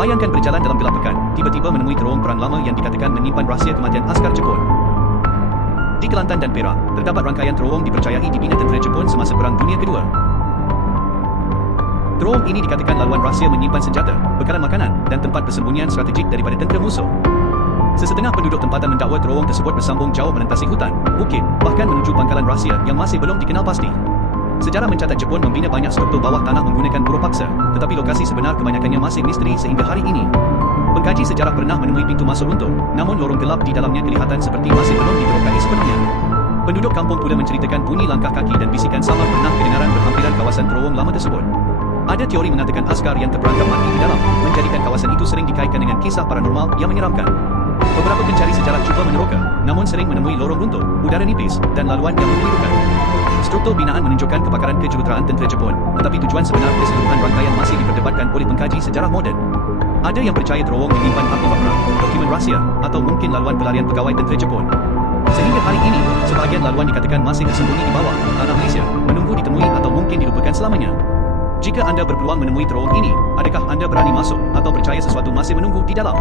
Bayangkan berjalan dalam gelap pekat, tiba-tiba menemui terowong perang lama yang dikatakan menyimpan rahsia kematian askar Jepun. Di Kelantan dan Perak, terdapat rangkaian terowong dipercayai dibina tentera Jepun semasa Perang Dunia Kedua. Terowong ini dikatakan laluan rahsia menyimpan senjata, bekalan makanan, dan tempat persembunyian strategik daripada tentera musuh. Sesetengah penduduk tempatan mendakwa terowong tersebut bersambung jauh melintasi hutan, bukit, bahkan menuju pangkalan rahsia yang masih belum dikenal pasti. Sejarah mencatat Jepun membina banyak struktur bawah tanah menggunakan buruh paksa, tetapi lokasi sebenar kebanyakannya masih misteri sehingga hari ini. Pengkaji sejarah pernah menemui pintu masuk runtuh, namun lorong gelap di dalamnya kelihatan seperti masih belum diterokai sepenuhnya. Penduduk kampung pula menceritakan bunyi langkah kaki dan bisikan samar pernah kedengaran berhampiran kawasan terowong lama tersebut. Ada teori mengatakan askar yang terperangkap mati di dalam, menjadikan kawasan itu sering dikaitkan dengan kisah paranormal yang menyeramkan. Beberapa pencari sejarah cuba meneroka, namun sering menemui lorong runtuh, udara nipis, dan laluan yang mengelirukan. Struktur binaan menunjukkan kepakaran kejuruteraan tentera Jepun, tetapi tujuan sebenar keseluruhan rangkaian masih diperdebatkan oleh pengkaji sejarah moden. Ada yang percaya terowong menyimpan artefak perang, dokumen rahsia, atau mungkin laluan pelarian pegawai tentera Jepun. Sehingga hari ini, sebahagian laluan dikatakan masih tersembunyi di bawah tanah Malaysia, menunggu ditemui atau mungkin dilupakan selamanya. Jika anda berpeluang menemui terowong ini, adakah anda berani masuk atau percaya sesuatu masih menunggu di dalam?